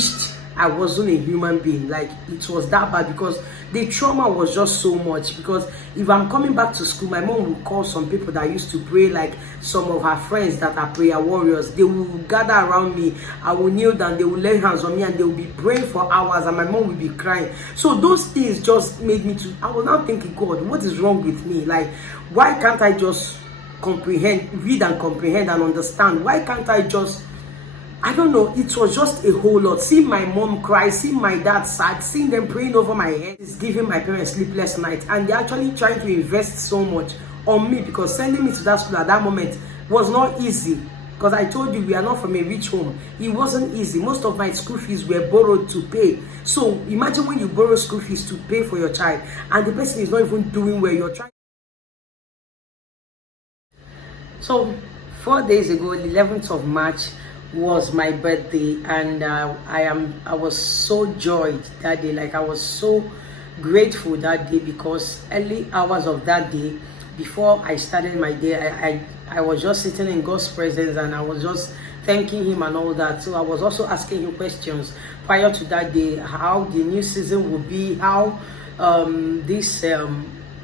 wished I wasn't a human being. Like, it was that bad, because the trauma was just so much. Because if I'm coming back to school, my mom will call some people that used to pray, like some of her friends that are prayer warriors. They will gather around me. I will kneel down, they will lay hands on me, and they will be praying for hours, and my mom will be crying. So those things just made me to, I was now thinking, God, what is wrong with me? Like, why can't I just read and comprehend and understand? Why can't I just, I don't know, it was just a whole lot. Seeing my mom cry, seeing my dad sad, seeing them praying over my head is giving my parents sleepless nights. And they're actually trying to invest so much on me, because sending me to that school at that moment was not easy. Because I told you, we are not from a rich home. It wasn't easy. Most of my school fees were borrowed to pay. So imagine when you borrow school fees to pay for your child, and the person is not even doing well, you're trying. So 4 days ago, the 11th of March, was my birthday, and I was so joyed that day. Like, I was so grateful that day, because early hours of that day, before I started my day, I was just sitting in God's presence, and I was just thanking him and all that. So I was also asking him questions prior to that day, how the new season would be, how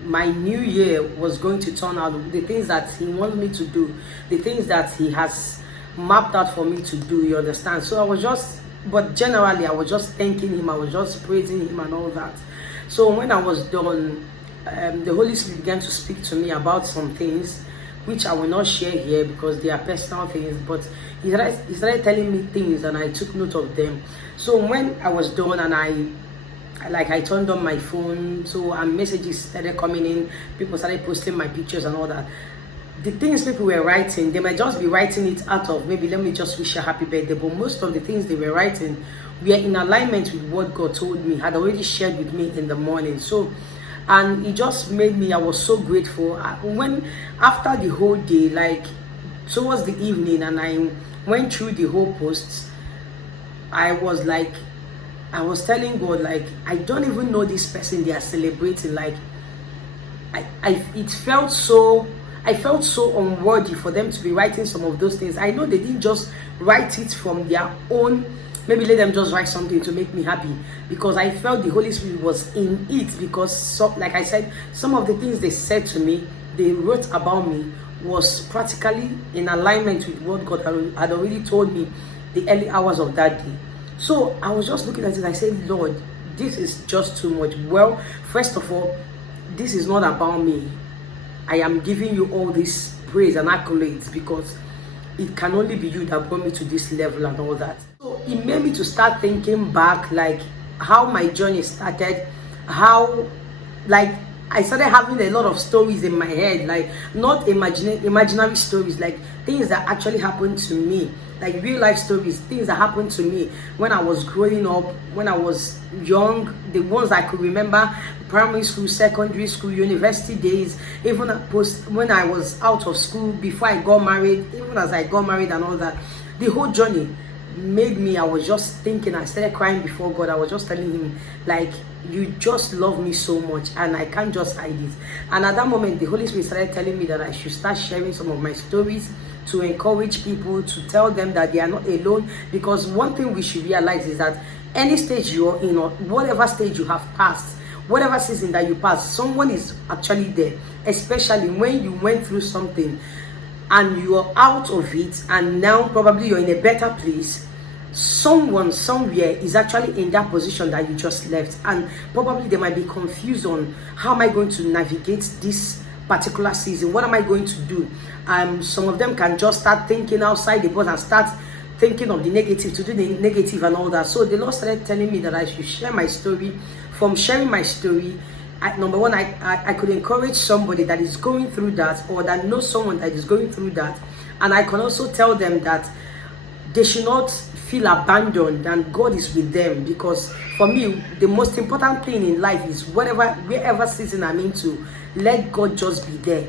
my new year was going to turn out, the things that he wanted me to do, the things that he has mapped out for me to do, you understand? So I was just, but generally I was just thanking him, I was just praising him and all that. So when I was done, the Holy Spirit began to speak to me about some things which I will not share here because they are personal things, but he started telling me things, and I took note of them. So when I was done, and I turned on my phone, so messages started coming in, people started posting my pictures and all that. The things people were writing, they might just be writing it out of, maybe let me just wish a happy birthday, but most of the things they were writing were in alignment with what God told me, had already shared with me in the morning. So, and it just made me, I was so grateful. When, after the whole day, like towards the evening, and I went through the whole posts, I was telling God, like, I don't even know this person they are celebrating. Like, I felt so unworthy for them to be writing some of those things. I know they didn't just write it from their own, maybe let them just write something to make me happy, because I felt the Holy Spirit was in it, because like I said, some of the things they said to me, they wrote about me, was practically in alignment with what God had already told me the early hours of that day. So I was just looking at it, I said, Lord, this is just too much. Well, first of all, this is not about me. I am giving you all this praise and accolades because it can only be you that brought me to this level and all that. So it made me to start thinking back, like how my journey started, how, like, I started having a lot of stories in my head, like not imaginary stories, like things that actually happened to me, like real life stories, things that happened to me when I was growing up, when I was young, the ones I could remember, primary school, secondary school, university days, even when I was out of school, before I got married, even as I got married and all that. The whole journey made me, I was just thinking, I started crying before God. I was just telling him, like, you just love me so much and I can't just hide it. And at that moment, the Holy Spirit started telling me that I should start sharing some of my stories to encourage people, to tell them that they are not alone. Because one thing we should realize is that any stage you're in, or whatever stage you have passed, whatever season that you passed, someone is actually there, especially when you went through something and you are out of it, and now probably you're in a better place. Someone somewhere is actually in that position that you just left, and probably they might be confused on how am I going to navigate this particular season, what am I going to do. Some of them can just start thinking outside the box and start thinking of the negative, to do the negative and all that. So the Lord started telling me that I should share my story. From sharing my story, number one, I could encourage somebody that is going through that, or that knows someone that is going through that, and I can also tell them that they should not feel abandoned and God is with them. Because for me, the most important thing in life is wherever season I'm into, let God just be there.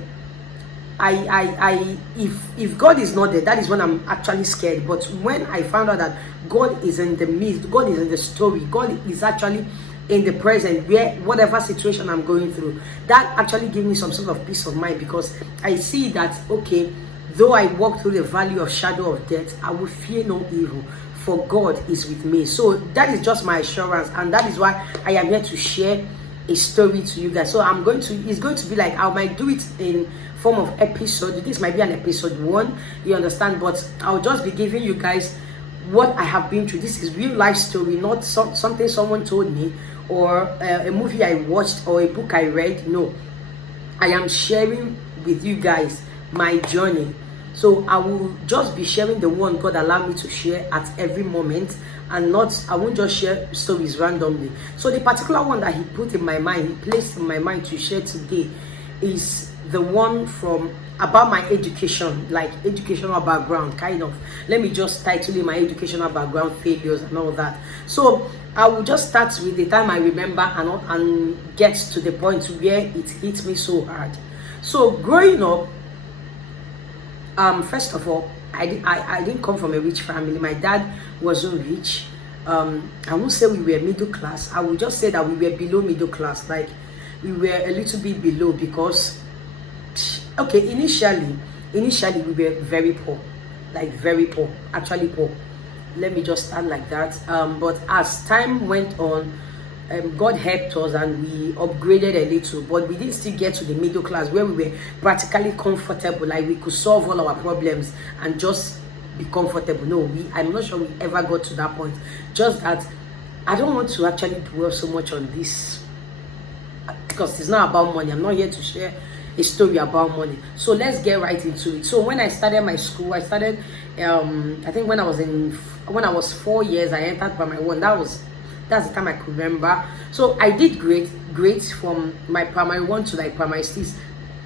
If God is not there, that is when I'm actually scared. But when I found out that God is in the midst, God is in the story, God is actually in the present, where whatever situation I'm going through, that actually gives me some sort of peace of mind, because I see that, okay, though I walk through the valley of shadow of death, I will fear no evil, for God is with me. So that is just my assurance, and that is why I am here to share a story to you guys. So it's going to be like, I might do it in form of episode. This might be an episode 1, you understand, but I'll just be giving you guys what I have been through. This is real life story, not something someone told me, or a movie I watched, or a book I read. No, I am sharing with you guys my journey. So I will just be sharing the one God allowed me to share at every moment, and I won't just share stories randomly. So the particular one that he put in my mind, he placed in my mind to share today, is the one about my education, like educational background, kind of. Let me just title it my educational background failures and all that. So I will just start with the time I remember and get to the point where it hit me so hard. So growing up, first of all, I didn't come from a rich family. My dad wasn't rich. I won't say we were middle class. I will just say that we were below middle class. Like, we were a little bit below, because okay, initially we were very poor, like very poor, actually poor. Let me just start like that. But as time went on, God helped us and we upgraded a little, but we didn't still get to the middle class where we were practically comfortable, like we could solve all our problems and just be comfortable. No, I'm not sure we ever got to that point. Just that I don't want to actually dwell so much on this, because it's not about money. I'm not here to share a story about money. So let's get right into it. So when I started my school, I started I think when I was 4 years, I entered primary 1. That's the time I could remember. So I did great from my primary 1 to like primary 6,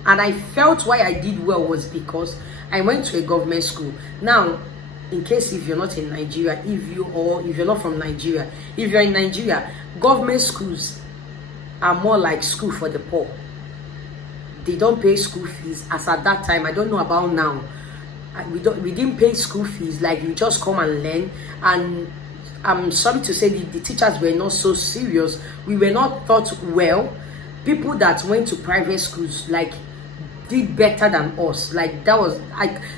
and I felt why I did well was because I went to a government school. Now, in case if you're not in Nigeria, if you're not from Nigeria, if you're in Nigeria, government schools are more like school for the poor. They don't pay school fees, as at that time. I don't know about now. We didn't pay school fees. Like, you just come and learn. And I'm sorry to say, the teachers were not so serious. We were not taught well. People that went to private schools, like, did better than us. Like, that was,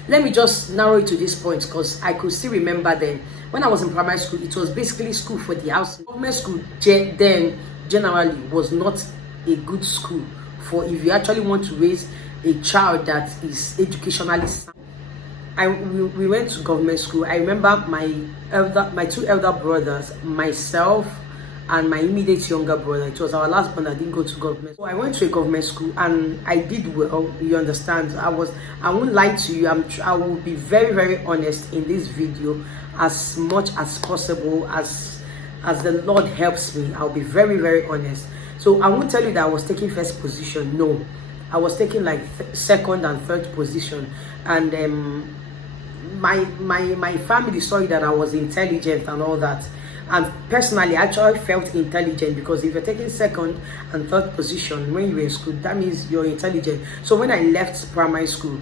let me just narrow it to this point, because I could still remember then, when I was in primary school, it was basically school for the house. Government school then generally was not a good school for if you actually want to raise a child that is educationally sound. We went to government school. I remember my 2 elder brothers, myself, and my immediate younger brother. It was our last one that didn't go to government. So I went to a government school and I did well. You understand? I won't lie to you. I will be very, very honest in this video, as much as possible, as the Lord helps me. I'll be very, very honest. So I won't tell you that I was taking first position. No, I was taking like second and third position. And my family saw that I was intelligent and all that. And personally, I actually felt intelligent, because if you're taking second and third position when you're in school, that means you're intelligent. So when I left primary school,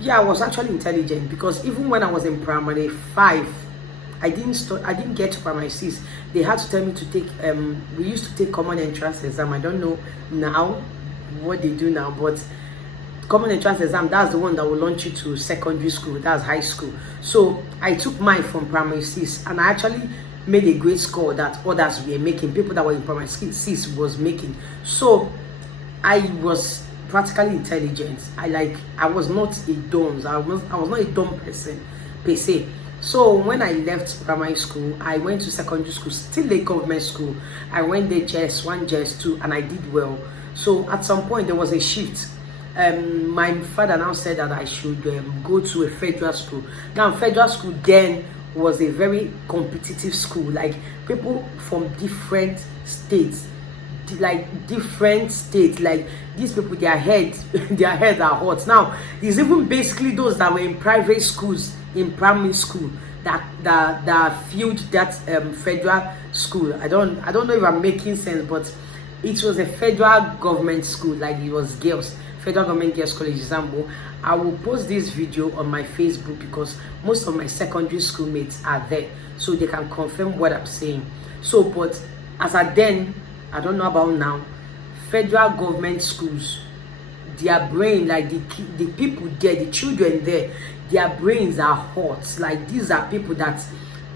yeah, I was actually intelligent, because even when I was in primary 5, I didn't get to primary 6. They had to tell me to take we used to take common entrance exam. I don't know now what they do now, but common entrance exam, that's the one that will launch you to secondary school, that's high school. So I took mine from primary 6, and I actually made a great score that others were making, people that were in primary 6 was making. So I was practically intelligent. I was not a dumb. I was not a dumb person per se. So when I left primary school, I went to secondary school, still a government school. I went there JS1, JS2, and I did well. So at some point there was a shift. My father now said that I should go to a federal school. Now, federal school then was a very competitive school. Like, people from different states, like these people, their heads are hot. Now, it's even basically those that were in private schools in primary school that filled that federal school. I don't know if I'm making sense, but it was a federal government school. Like, it was girls, Federal Government Girls College Zambo. I will post this video on my Facebook, because most of my secondary school mates are there, so they can confirm what I'm saying. So, but as I then, I don't know about now, federal government schools, their brain, like the people there, the children there, their brains are hot. Like, these are people that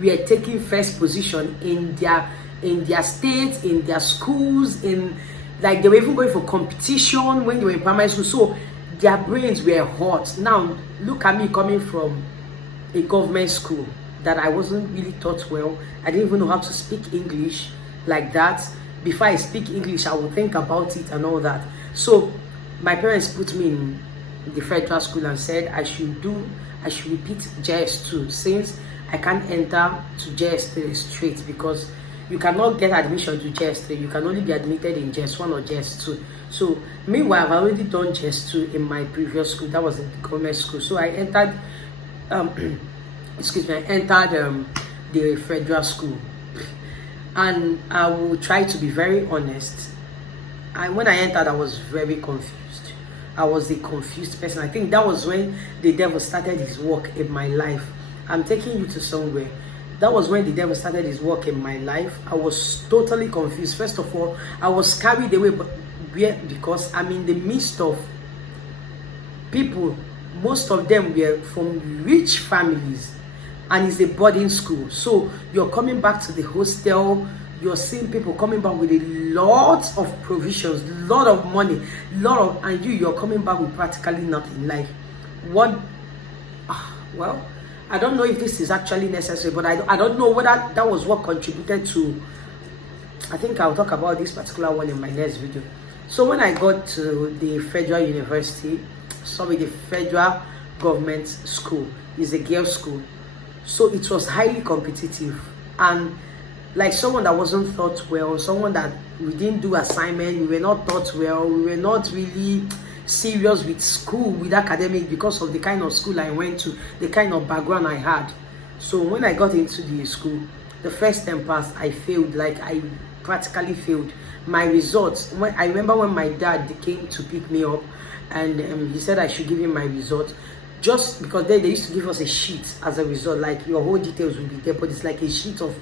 were taking first position in their states, in their schools, in like they were even going for competition when they were in primary school. So their brains were hot. Now look at me coming from a government school that I wasn't really taught well. I didn't even know how to speak English like that. Before I speak English, I will think about it and all that. So my parents put me in the federal school and said I should repeat JS2, since I can't enter to JS3 straight, because you cannot get admission to JS3. You can only be admitted in JS1 or JS2. So meanwhile, I've already done JS2 in my previous school. That was in the government school. So I entered excuse me, I entered the federal school. And I will try to be very honest. And when I entered, I was very confused. I was a confused person. I think that was when the devil started his work in my life. I'm taking you to somewhere. That was when the devil started his work in my life. I was totally confused. First of all, I was carried away, because I'm in the midst of people. Most of them were from rich families, and it's a boarding school. So you're coming back to the hostel, you're seeing people coming back with a lot of provisions, a lot of money, and you're coming back with practically nothing. Like, what? Well, I don't know if this is actually necessary, but I don't know whether that was what contributed to. I think I'll talk about this particular one in my next video. So when I got to the federal university, the federal government school is a girls' school. So it was highly competitive, and like someone that wasn't taught well, someone that we didn't do assignment, we were not taught well, we were not really serious with school, with academic, because of the kind of school I went to, the kind of background I had. So when I got into the school, the first term passed, I failed. Like, I practically failed. My results, I remember when my dad came to pick me up, and he said I should give him my results, just because they used to give us a sheet as a result, like your whole details will be there, but it's like a sheet of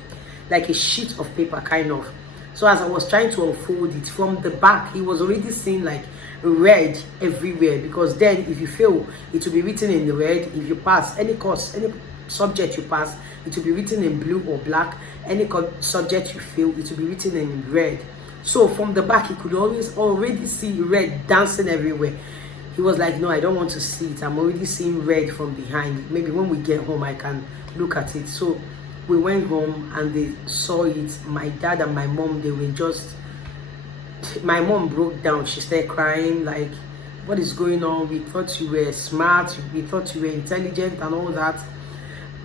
paper, kind of. So as I was trying to unfold it from the back, he was already seeing like red everywhere, because then if you fail, it will be written in the red. If you pass any course, any subject you pass, it will be written in blue or black. Any subject you fail, it will be written in red. So from the back, he could already see red dancing everywhere. He was like, no, I don't want to see it. I'm already seeing red from behind. Maybe when we get home, I can look at it. So we went home and they saw it. My dad and my mom, they were just, my mom broke down. She started crying, like, what is going on? We thought you were smart. We thought you were intelligent and all that.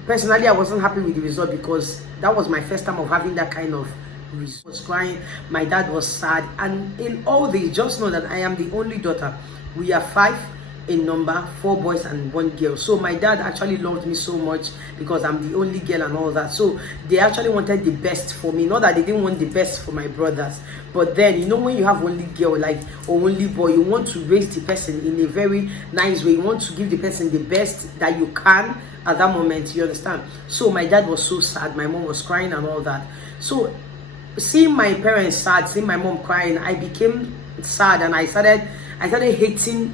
Personally, I wasn't happy with the result, because that was my first time of having that kind of result. I was crying. My dad was sad. And in all this, just know that I am the only daughter. We are 5 in number, 4 boys and 1 girl. So my dad actually loved me so much, because I'm the only girl and all that. So they actually wanted the best for me. Not that they didn't want the best for my brothers, but then, you know, when you have only girl, like, or only boy, you want to raise the person in a very nice way. You want to give the person the best that you can at that moment, you understand? So my dad was so sad. My mom was crying and all that. So seeing my parents sad, seeing my mom crying, I became sad, and I started hating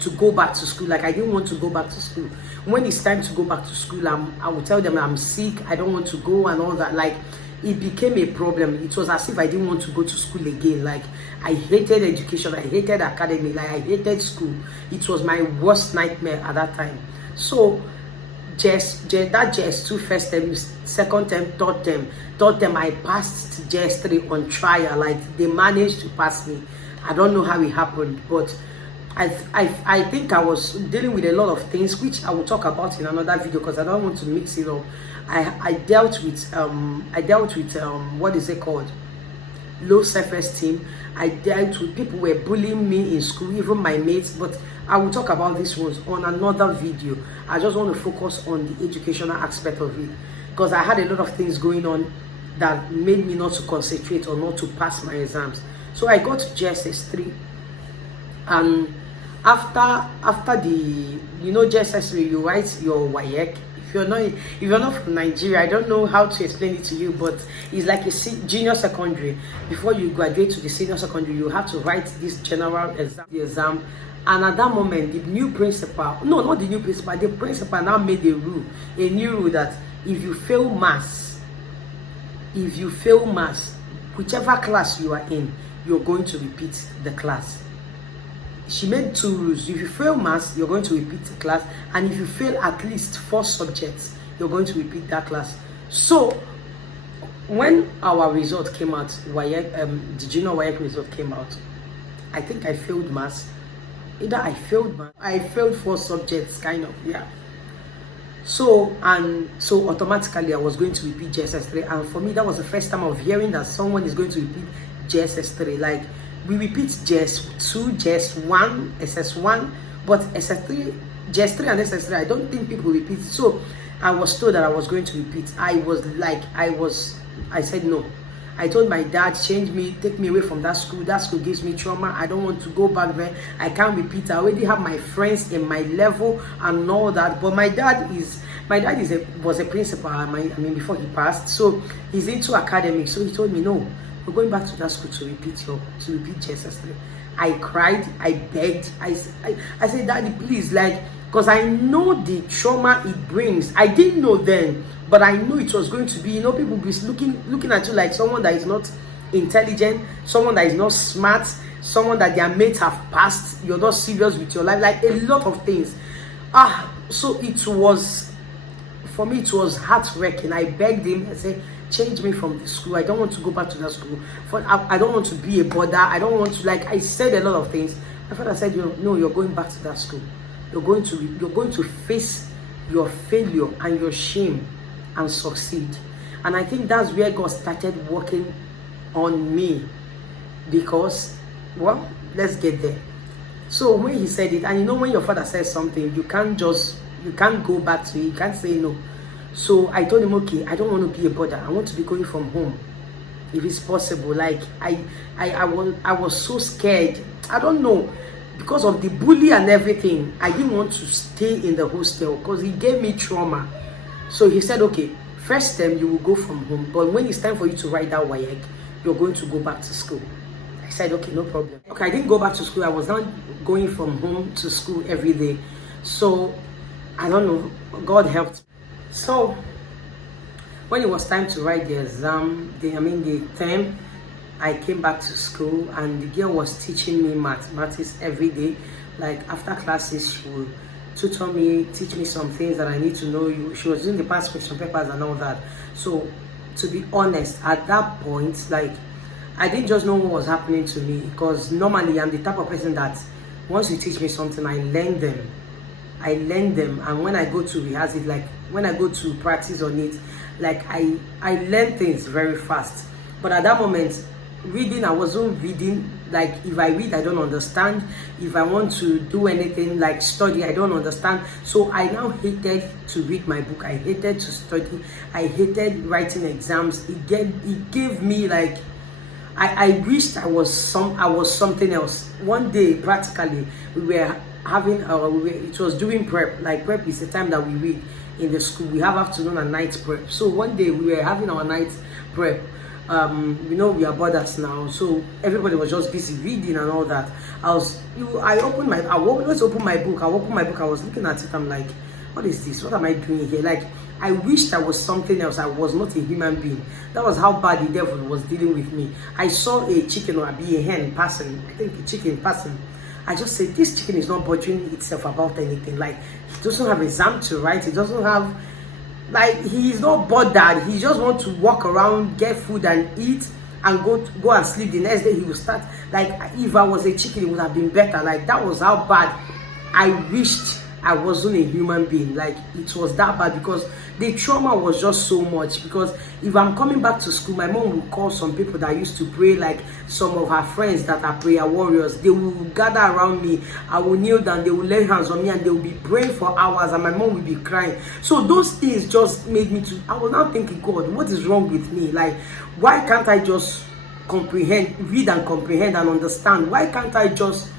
to go back to school. Like, I didn't want to go back to school. When it's time to go back to school, I would tell them I'm sick, I don't want to go and all that. Like, it became a problem. It was as if I didn't want to go to school again. Like, I hated education, I hated academy, like, I hated school. It was my worst nightmare at that time. So that JS2 first term, second term, third term, I passed to JS3 on trial. Like, they managed to pass me. I don't know how it happened, but I think I was dealing with a lot of things, which I will talk about in another video, because I don't want to mix it up. I dealt with what is it called, low self-esteem. I dealt with people who were bullying me in school, even my mates, but I will talk about this ones on another video. I just want to focus on the educational aspect of it, because I had a lot of things going on that made me not to concentrate or not to pass my exams. So I got to JSS3, and after the, you know, JSS3, you write your WAEC. If you're not from Nigeria, I don't know how to explain it to you, but it's like a junior secondary. Before you graduate to the senior secondary, you have to write this general exam. And at that moment, the new principal, no, not the new principal, the principal now made a new rule that if you fail mass, whichever class you are in, you're going to repeat the class. She made 2 rules. If you fail mass, you're going to repeat the class, and if you fail at least 4 subjects, you're going to repeat that class. So when our result came out, the junior WAEC result came out, I think I failed mass. Either I failed math, I failed 4 subjects, kind of, yeah. So automatically I was going to repeat JSS 3, and for me that was the first time of hearing that someone is going to repeat JSS 3. Like, we repeat JS 2, JS 1, SS1, but SS3, JS 3 and SS 3, I don't think people repeat. So I was told that I was going to repeat. I said no. I told my dad, change me, take me away from that school. That school gives me trauma. I don't want to go back there. I can't repeat. I already have my friends in my level and all that. But my dad was a principal. I mean, before he passed, so he's into academics. So he told me, no, we're going back to that school to repeat JSS 3. I cried. I begged. I said, Daddy, please, like, because I know the trauma it brings. I didn't know then, but I knew it was going to be, people will be looking at you like someone that is not intelligent, someone that is not smart, someone that their mates have passed, you're not serious with your life, like a lot of things. So it was, for me, it was heart-wrenching. I begged him. I said, change me from the school. I don't want to go back to that school. I don't want to be a bother. I don't want to, like, I said a lot of things. My father said, no, you're going back to that school. You're going to face your failure and your shame and succeed. And I think that's where God started working on me, because, well, let's get there. So when he said it, and when your father says something, you can't go back to it, you can't say no. So I told him, okay, I don't want to be a bother. I want to be going from home, if it's possible. Like, I was so scared. I don't know, because of the bully and everything. I didn't want to stay in the hostel because he gave me trauma. So he said, okay, first term you will go from home, but when it's time for you to write that WAEC, you're going to go back to school. I said, okay, no problem. Okay, I didn't go back to school. I was not going from home to school every day. So I don't know, God helped. So when it was time to write the exam, the term, I came back to school, and the girl was teaching me mathematics every day. Like, after classes, she would tutor me, teach me some things that I need to know. She was doing the past question papers and all that. So to be honest, at that point, like, I didn't just know what was happening to me, because normally I'm the type of person that once you teach me something, I learn them, and when I go to rehearse it, like when I go to practice on it, like I learn things very fast. But at that moment, reading, I wasn't reading. Like, if I read, I don't understand. If I want to do anything like study, I don't understand. So I now hated to read my book. I hated to study. I hated writing exams. It gave me, like, I wished I was something else. One day, practically, we were having it was doing prep. Like, prep is the time that we read in the school. We have afternoon and night prep. So one day we were having our night prep. We are brothers now, so everybody was just busy reading and all that. I always open my book. I was looking at it. I'm like, what is this? What am I doing here? Like, I wished I was something else. I was not a human being. That was how bad the devil was dealing with me. I saw a chicken or a hen passing. I think a chicken passing. I just said, this chicken is not bothering itself about anything. Like, he doesn't have exam to write. He doesn't have, like, he's not bothered. He just wants to walk around, get food and eat, and go and sleep. The next day he will start. Like, if I was a chicken, it would have been better. Like, that was how bad I wished I wasn't a human being. Like, it was that bad, because the trauma was just so much. Because if I'm coming back to school, my mom will call some people that used to pray, like some of her friends that are prayer warriors. They will gather around me. I will kneel down, they will lay hands on me, and they will be praying for hours, and my mom will be crying. So those things just made me I was now thinking, God, what is wrong with me? Like, why can't I just read and comprehend and understand? Why can't I just,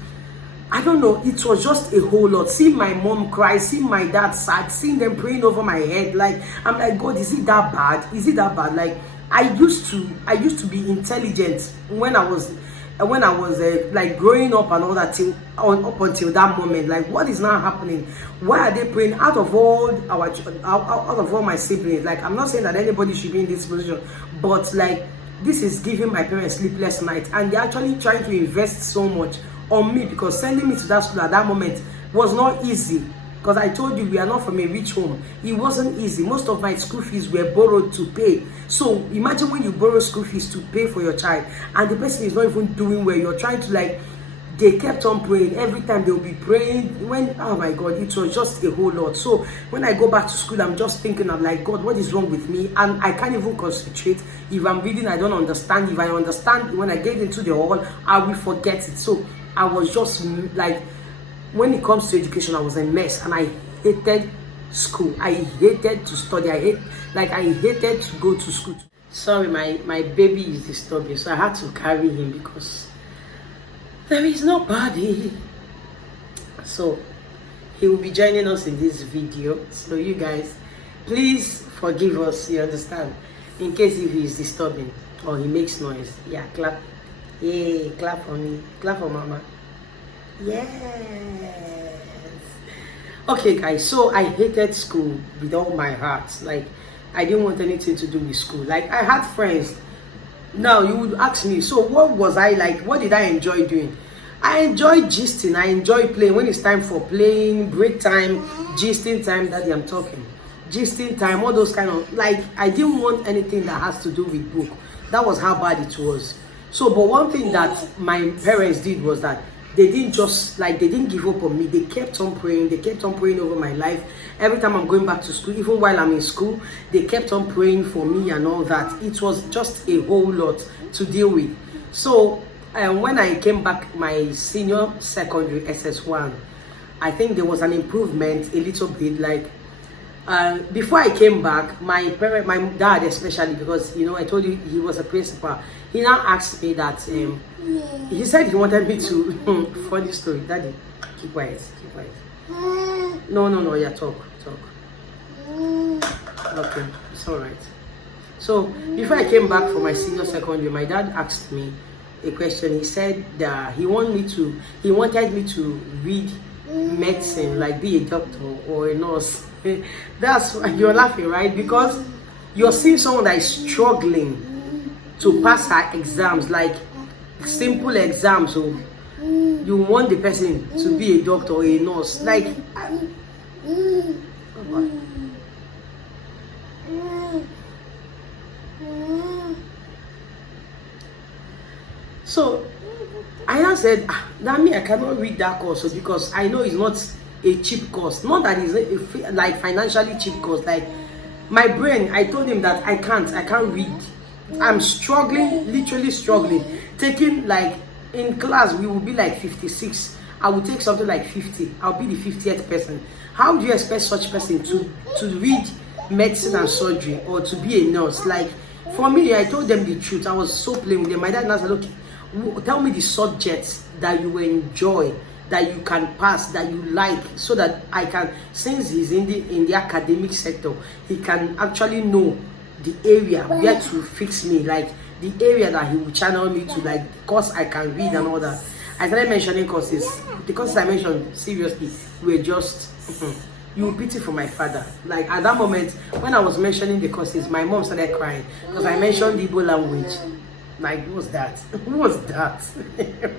I don't know, it was just a whole lot. Seeing my mom cry, seeing my dad sad, seeing them praying over my head. Like, I'm like, God, is it that bad? Is it that bad? Like, I used to be intelligent when I was when I was like growing up and all that up until that moment. Like, what is now happening? Why are they praying out of all out of all my siblings? Like, I'm not saying that anybody should be in this position, but like, this is giving my parents sleepless nights, and they're actually trying to invest so much on me, because sending me to that school at that moment was not easy. Because I told you, we are not from a rich home. It wasn't easy. Most of my school fees were borrowed to pay. So imagine when you borrow school fees to pay for your child, and the person is not even doing well. You're trying to like, they kept on praying. Every time they'll be praying. When, oh my God, it was just a whole lot. So when I go back to school, I'm just thinking, I'm like, God, what is wrong with me? And I can't even concentrate. If I'm reading, I don't understand. If I understand, when I get into the hall, I will forget it. So I was just like, when it comes to education, I was a mess, and I hated school. I hated to study. I hated to go to school. Sorry, my baby is disturbing, so I had to carry him because there is nobody. So he will be joining us in this video. So you guys, please forgive us. You understand? In case if he is disturbing or he makes noise, yeah, clap. Yay, clap for me. Clap for mama. Yes. Okay guys, so I hated school with all my heart. Like, I didn't want anything to do with school. Like, I had friends. Now you would ask me, so what was I like? What did I enjoy doing? I enjoyed gisting. I enjoy playing. When it's time for playing, break time, gisting time, daddy, I'm talking, gisting time, all those kind of, like, I didn't want anything that has to do with book. That was how bad it was. So, but one thing that my parents did was that they didn't just, like, they didn't give up on me. They kept on praying. They kept on praying over my life. Every time I'm going back to school, even while I'm in school, they kept on praying for me and all that. It was just a whole lot to deal with. So when I came back, my senior secondary SS1, I think there was an improvement a little bit. Like, before I came back, my dad especially, because, you know, I told you he was a principal, he now asked me that, he said he wanted me to, funny story, daddy, keep quiet, keep quiet. No, yeah, talk. Okay, it's all right. So before I came back for my senior secondary, my dad asked me a question. He said that he wanted me to read medicine, like be a doctor or a nurse. That's why you're laughing, right? Because you're seeing someone that is struggling to pass her exams, like simple exams. So you want the person to be a doctor or a nurse, like. So I now said, that me, I cannot read that course, because I know it's not a cheap course. Not that it's like financially cheap course. Like, my brain, I told him that I can't read. I'm struggling, literally struggling. Taking, like, in class, we will be like 56. I will take something like 50. I'll be the 50th person. How do you expect such person to read medicine and surgery, or to be a nurse? Like, for me, I told them the truth. I was so plain with them. My dad now said, okay, tell me the subjects that you enjoy, that you can pass, that you like, so that I can, since he's in the academic sector, he can actually know the area where to fix me, like the area that he will channel me to, like course I can read and all that. I started mentioning courses. The courses I mentioned, seriously, were just you will pity for my father. Like, at that moment when I was mentioning the courses, my mom started crying because I mentioned the Igbo language. Like, what's that? Who was that?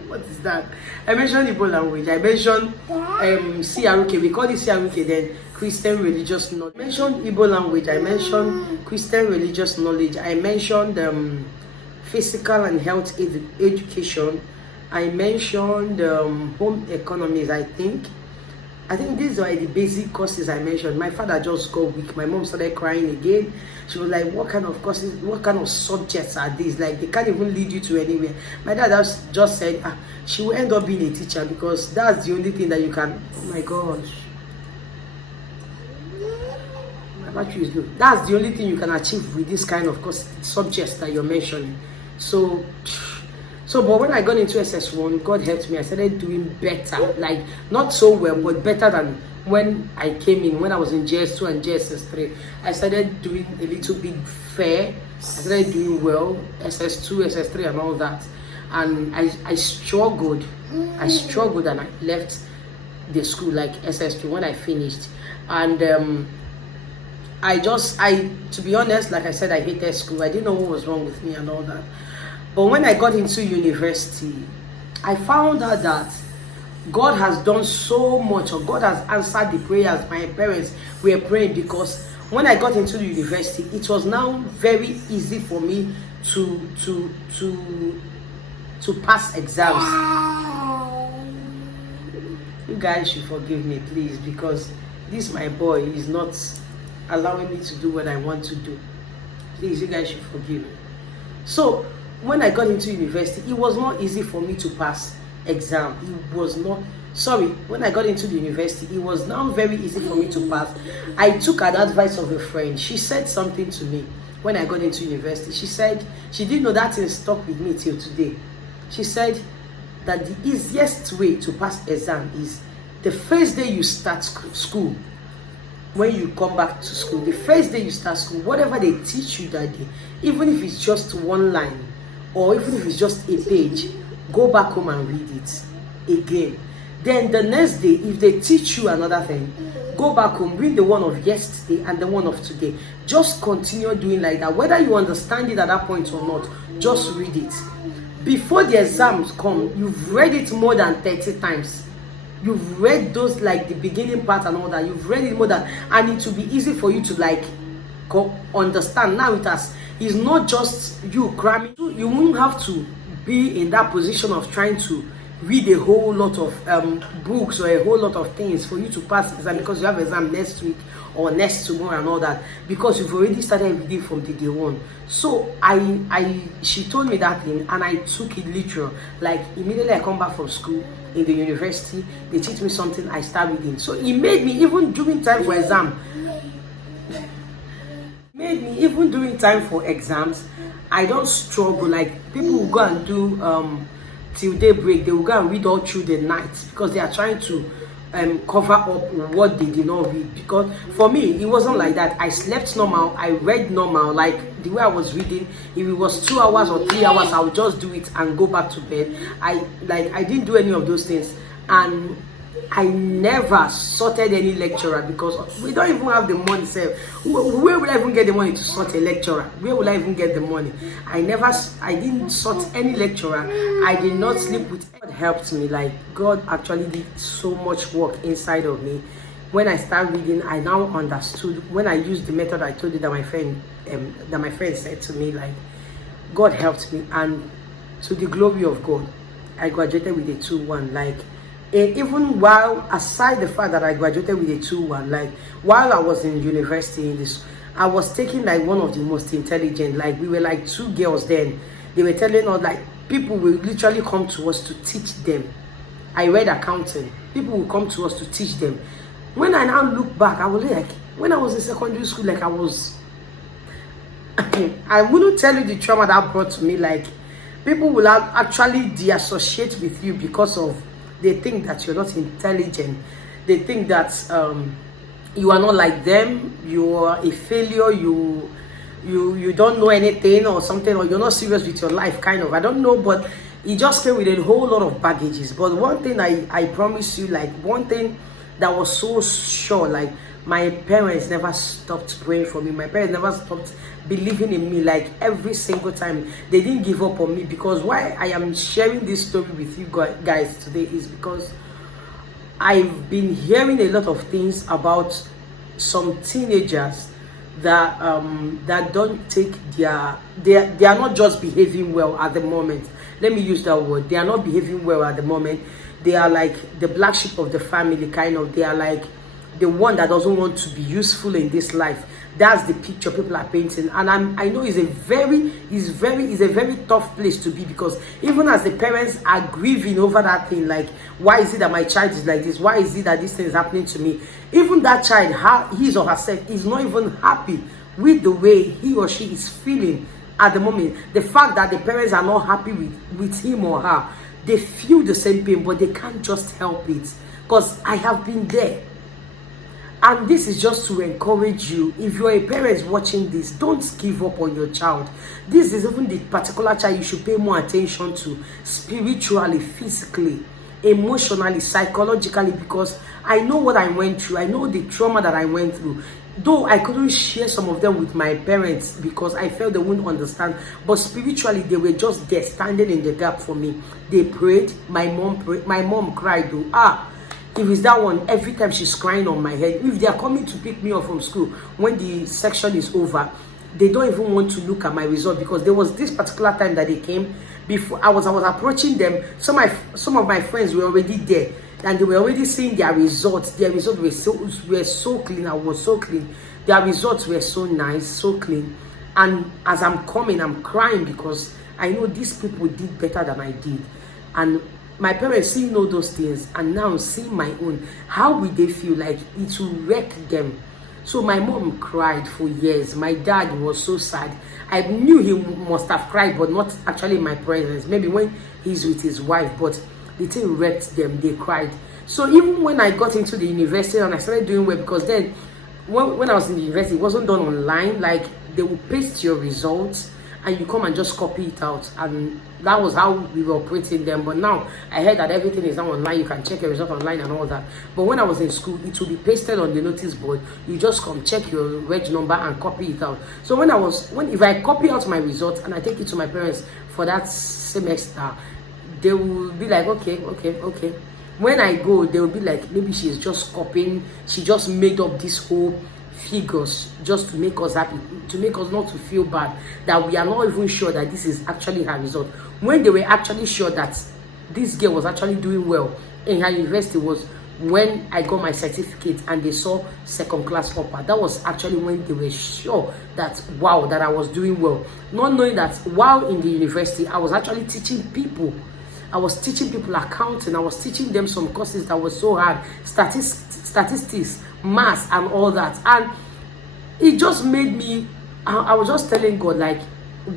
What is that? I mentioned Igbo language. I mentioned CRUK. We call it CRUK then, Christian religious knowledge. I mentioned Igbo language. I mentioned Christian religious knowledge. I mentioned physical and health education. I mentioned home economics, I think these are the basic courses I mentioned. My father just got weak. My mom started crying again. She was like, what kind of courses, what kind of subjects are these? Like, they can't even lead you to anywhere. My dad just said, she will end up being a teacher, because that's the only thing that you can, oh my gosh. My battery is low. That's the only thing you can achieve with this kind of subjects that you're mentioning. So, but when I got into SS1, God helped me. I started doing better, like not so well, but better than when I came in, when I was in JS2 and JSS3. I started doing a little bit fair. I started doing well, SS2, SS3 and all that. and I struggled. I struggled and I left the school like SS2 when I finished. And to be honest, like I said, I hated school. I didn't know what was wrong with me and all that. But when I got into university, I found out that God has done so much, or God has answered the prayers my parents were praying, because when I got into the university, it was now very easy for me to pass exams. You guys should forgive me, please, because this my boy is not allowing me to do what I want to do. Please, you guys should forgive me. So when I got into university, it was not easy for me to pass exam. It was not, sorry, when I got into the university, it was now very easy for me to pass. I took an advice of a friend. She said something to me when I got into university. She said she didn't know that thing stuck with me till today. She said that the easiest way to pass exam is the first day you start school. When you come back to school, the first day you start school, whatever they teach you that day, even if it's just one line or even if it's just a page, go back home and read it again. Then the next day, if they teach you another thing, go back home, read the one of yesterday and the one of today. Just continue doing like that. Whether you understand it at that point or not, just read it. Before the exams come, you've read it more than 30 times. You've read those, like the beginning part and all that. You've read it more than, and it will be easy for you to like understand. Now it's not just you cramming. You won't have to be in that position of trying to read a whole lot of books or a whole lot of things for you to pass exam, because you have exam next week or next tomorrow and all that, because you've already started reading from the day one. So she told me that thing and I took it literal. Like immediately I come back from school in the university, they teach me something, I start reading. So it made me, even during time for exam, even during time for exams, I don't struggle. Like people will go and do till daybreak, they will go and read all through the night because they are trying to cover up what they did not read. Because for me, it wasn't like that. I slept normal, I read normal, like the way I was reading. If it was 2 hours or 3 hours, I would just do it and go back to bed. I didn't do any of those things, and I never sorted any lecturer because we don't even have the money. Sir, where will I even get the money to sort a lecturer? Where will I even get the money? I didn't sort any lecturer. I did not sleep with. God helped me. Like God actually did so much work inside of me. When I started reading, I now understood. When I used the method I told you that my friend said to me, like God helped me, and to the glory of God, I graduated with a 2-1. Like. Even while, aside the fact that I graduated with a 2-1, like while I was in university in this, I was taking like one of the most intelligent, like we were like 2 girls then. They were telling us like people will literally come to us to teach them. I read accounting. People will come to us to teach them. When I now look back, I was like, when I was in secondary school, like I wouldn't tell you the trauma that brought to me. Like people will actually de-associate with you because of, they think that you're not intelligent. They think that you are not like them. You are a failure. You don't know anything or something, or you're not serious with your life, kind of. I don't know, but it just came with a whole lot of baggages. But one thing I promise you, like one thing that was so sure, like my parents never stopped praying for me. My parents never stopped believing in me. Like every single time, they didn't give up on me. Because why I am sharing this story with you guys today is because I've been hearing a lot of things about some teenagers that that don't take they are not just behaving well at the moment. Let me use that word. They are not behaving well at the moment. They are like the black sheep of the family, kind of. They are like the one that doesn't want to be useful in this life. That's the picture people are painting, and I know it's a very tough place to be, because even as the parents are grieving over that thing, like why is it that my child is like this? Why is it that this thing is happening to me? Even that child, his or herself, is not even happy with the way he or she is feeling at the moment. The fact that the parents are not happy with him or her, they feel the same pain, but they can't just help it. Because I have been there. And this is just to encourage you. If you're a parent watching this, don't give up on your child. This is even the particular child you should pay more attention to, spiritually, physically, emotionally, psychologically, because I know what I went through. I know the trauma that I went through. Though I couldn't share some of them with my parents because I felt they wouldn't understand, but spiritually they were just there standing in the gap for me. They prayed. My mom cried though. If it's that one, every time she's crying on my head. If they are coming to pick me up from school when the section is over, they don't even want to look at my result, because there was this particular time that they came. Before I was approaching them, some of my friends were already there and they were already seeing their results. Their results were so clean. I was so clean. Their results were so nice, so clean. And as I'm coming, I'm crying because I know these people did better than I did. And my parents seeing all those things and now seeing my own, how will they feel? Like it will wreck them. So my mom cried for years. My dad was so sad. I knew he must have cried, but not actually in my presence. Maybe when he's with his wife, but the thing wrecked them. They cried. So even when I got into the university and I started doing well, because then when I was in the university, it wasn't done online. Like they would paste your results and you come and just copy it out, and that was how we were operating them. But now I heard that everything is now online. You can check your result online and all that. But when I was in school, it would be pasted on the notice board. You just come check your reg number and copy it out. So if I copy out my results and I take it to my parents for that semester, they will be like, okay. When I go, they will be like, maybe she's just copying. She just made up this whole figures just to make us happy, to make us not to feel bad, that we are not even sure that this is actually her result, when they were actually sure that this girl was actually doing well in her university. Was when I got my certificate and they saw second class upper. That was actually when they were sure that wow, that I was doing well, not knowing that while in the university I was actually teaching people. I was teaching people accounting. I was teaching them some courses that were so hard, statistics, maths, and all that. And it just made me, I was just telling God, like,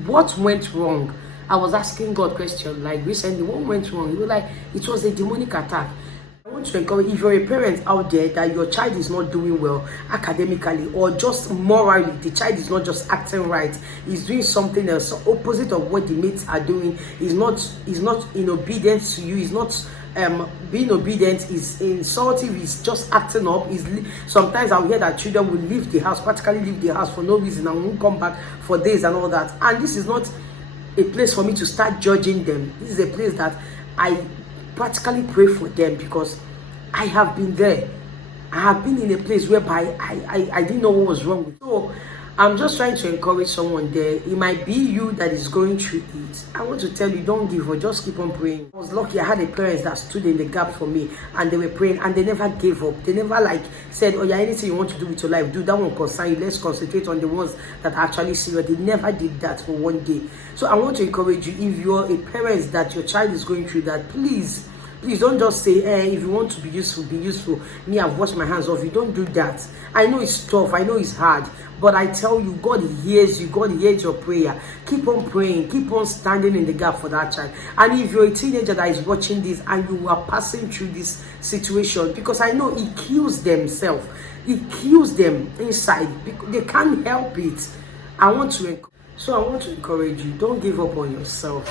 what went wrong? I was asking God questions, like, recently, what went wrong? He was like, it was a demonic attack. I want to encourage, if you're a parent out there that your child is not doing well academically or just morally, the child is not just acting right, he's doing something else opposite of what the mates are doing, he's not in obedience to you, he's not being obedient, is insultive, he's just acting up. Sometimes I'll hear that children will leave the house, practically leave the house for no reason and won't come back for days and all that. And this is not a place for me to start judging them. This is a place that I practically pray for them, because I have been there. I have been in a place whereby I didn't know what was wrong with me. So I'm just trying to encourage someone there. It might be you that is going through it. I want to tell you, don't give up, just keep on praying. I was lucky I had a parents that stood in the gap for me, and they were praying and they never gave up. They never like said, oh yeah, anything you want to do with your life, do that one concern you. Let's concentrate on the ones that are actually serious. They never did that for one day. So I want to encourage you, if you're a parent that your child is going through that, please don't just say, if you want to be useful, be useful. Me, I've washed my hands off. You don't do that. I know it's tough. I know it's hard. But I tell you, God hears you. God hears your prayer. Keep on praying. Keep on standing in the gap for that child. And if you're a teenager that is watching this and you are passing through this situation, because I know it kills themselves. It kills them inside. They can't help it. I want to encourage you. Don't give up on yourself.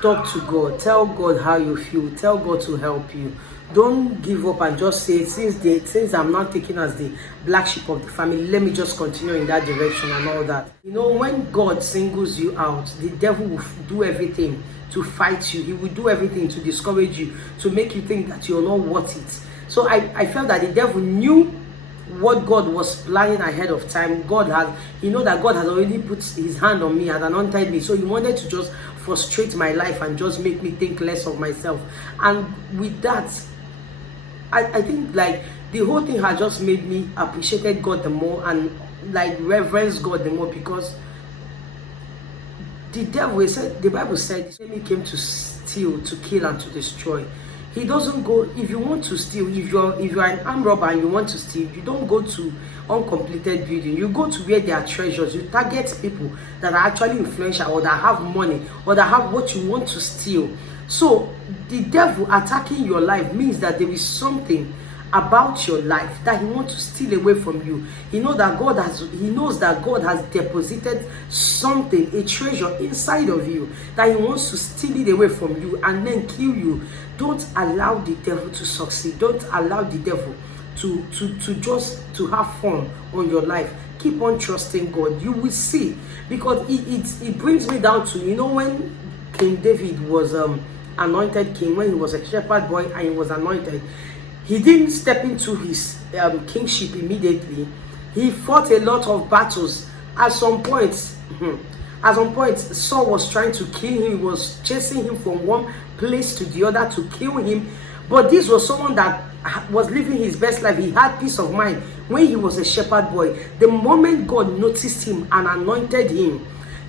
Talk to God. Tell God how you feel. Tell God to help you. Don't give up and just say, since I'm not taken as the black sheep of the family, let me just continue in that direction and all that. You know, when God singles you out, the devil will do everything to fight you. He will do everything to discourage you, to make you think that you're not worth it. So I felt that the devil knew what God was planning ahead of time. He know that God has already put his hand on me and anointed me. So he wanted to just frustrate my life and just make me think less of myself. And with that, I think like the whole thing has just made me appreciate God the more and like reverence God the more, because the Bible said the enemy came to steal, to kill, and to destroy. He doesn't go, if you want to steal, if you're an armed robber and you want to steal, you don't go to uncompleted building. You go to where there are treasures. You target people that are actually influential or that have money or that have what you want to steal. So the devil attacking your life means that there is something about your life, that he wants to steal away from you. He knows that God has deposited something, a treasure inside of you, that he wants to steal it away from you and then kill you. Don't allow the devil to succeed. Don't allow the devil to have fun on your life. Keep on trusting God. You will see, because it brings me down to, when King David was anointed king, when he was a shepherd boy and he was anointed, he didn't step into his kingship immediately. He fought a lot of battles. At some point, Saul was trying to kill him. He was chasing him from one place to the other to kill him. But this was someone that was living his best life. He had peace of mind when he was a shepherd boy. The moment God noticed him and anointed him,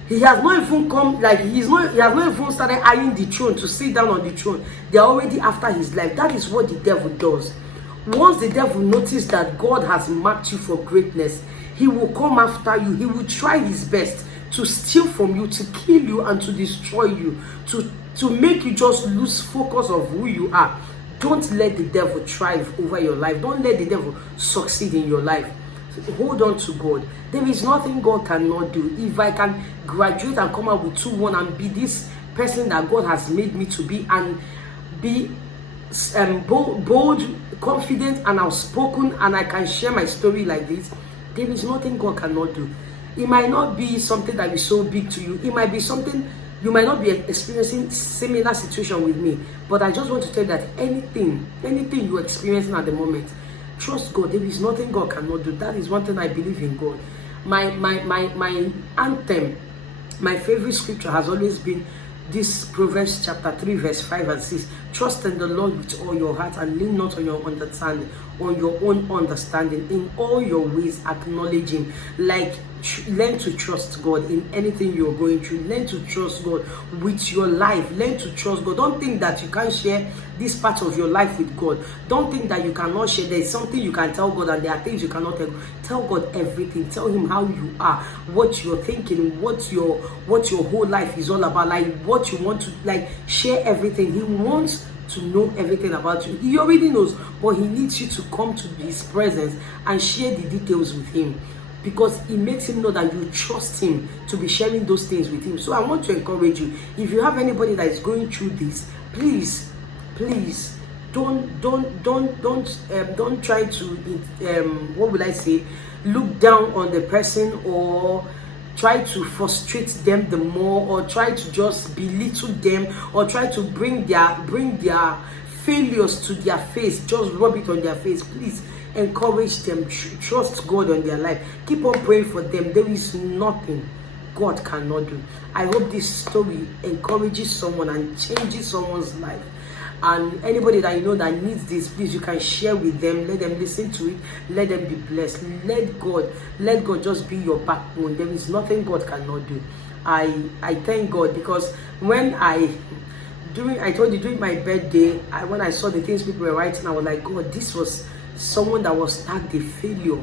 he has not even come, he has not even started eyeing the throne to sit down on the throne. They are already after his life. That is what the devil does. Once the devil notices that God has marked you for greatness, he will come after you. He will try his best to steal from you, to kill you, and to destroy you, to make you just lose focus of who you are. Don't let the devil thrive over your life. Don't let the devil succeed in your life. Hold on to God. There is nothing God cannot do. If I can graduate and come out with 2-1 and be this person that God has made me to be, and be bold, confident, and outspoken, and I can share my story like this, there is nothing God cannot do. It might not be something that is so big to you. It might be something you might not be experiencing similar situation with me, but I just want to tell you that anything you're experiencing at the moment, trust God. There is nothing God cannot do. That is one thing I believe in God. My anthem, my favorite scripture has always been this Proverbs chapter 3 verse 5 and 6. Trust in the Lord with all your heart and lean not on your understanding, on your own understanding. In all your ways acknowledge him. Learn to trust God in anything you're going through. Learn to trust God with your life. Learn to trust God. Don't think that you can't share this part of your life with God. Don't think that you cannot share. There's something you can tell God and there are things you cannot tell. Tell God everything. Tell him how you are, what you're thinking, what your whole life is all about, what you want to share everything. He wants to know everything about you. He already knows, but he needs you to come to his presence and share the details with him, because it makes him know that you trust him to be sharing those things with him. So I want to encourage you, if you have anybody that is going through this, please don't try to what will I say, look down on the person, or try to frustrate them the more, or try to just belittle them, or try to bring their failures to their face, just rub it on their face. Please encourage them. Trust God on their life. Keep on praying for them. There is nothing God cannot do. I hope this story encourages someone and changes someone's life. And anybody that you know that needs this, please, you can share with them. Let them listen to it. Let them be blessed. Let God just be your backbone. There is nothing God cannot do. I thank God, because when I told you during my birthday, when I saw the things people were writing, I was like, God, this was someone that was tagged a failure.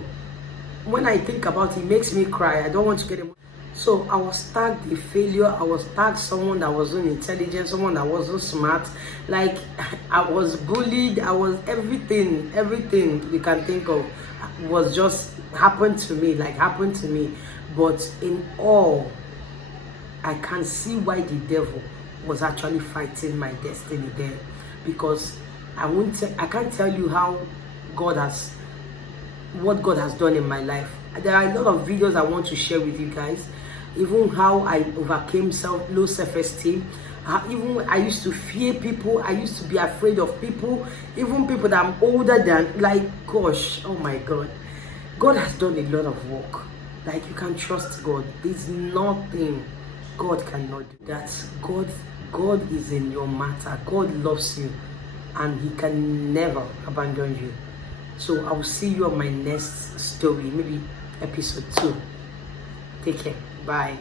When I think about it, it makes me cry. I don't want to get emotional. So I was tagged a failure. I was tagged someone that wasn't intelligent, someone that wasn't smart. I was bullied. I was everything you can think of was just happened to me. But in all, I can see why the devil was actually fighting my destiny there, because I can't tell you what God has done in my life. There are a lot of videos I want to share with you guys, even how I overcame low self-esteem. Even I used to fear people. I used to be afraid of people, even people that I'm older than. Gosh, oh my God, God has done a lot of work. You can trust God. There's nothing God cannot do. That's God is in your matter. God loves you, and he can never abandon you. So I will see you on my next story, maybe episode 2. Take care. Bye.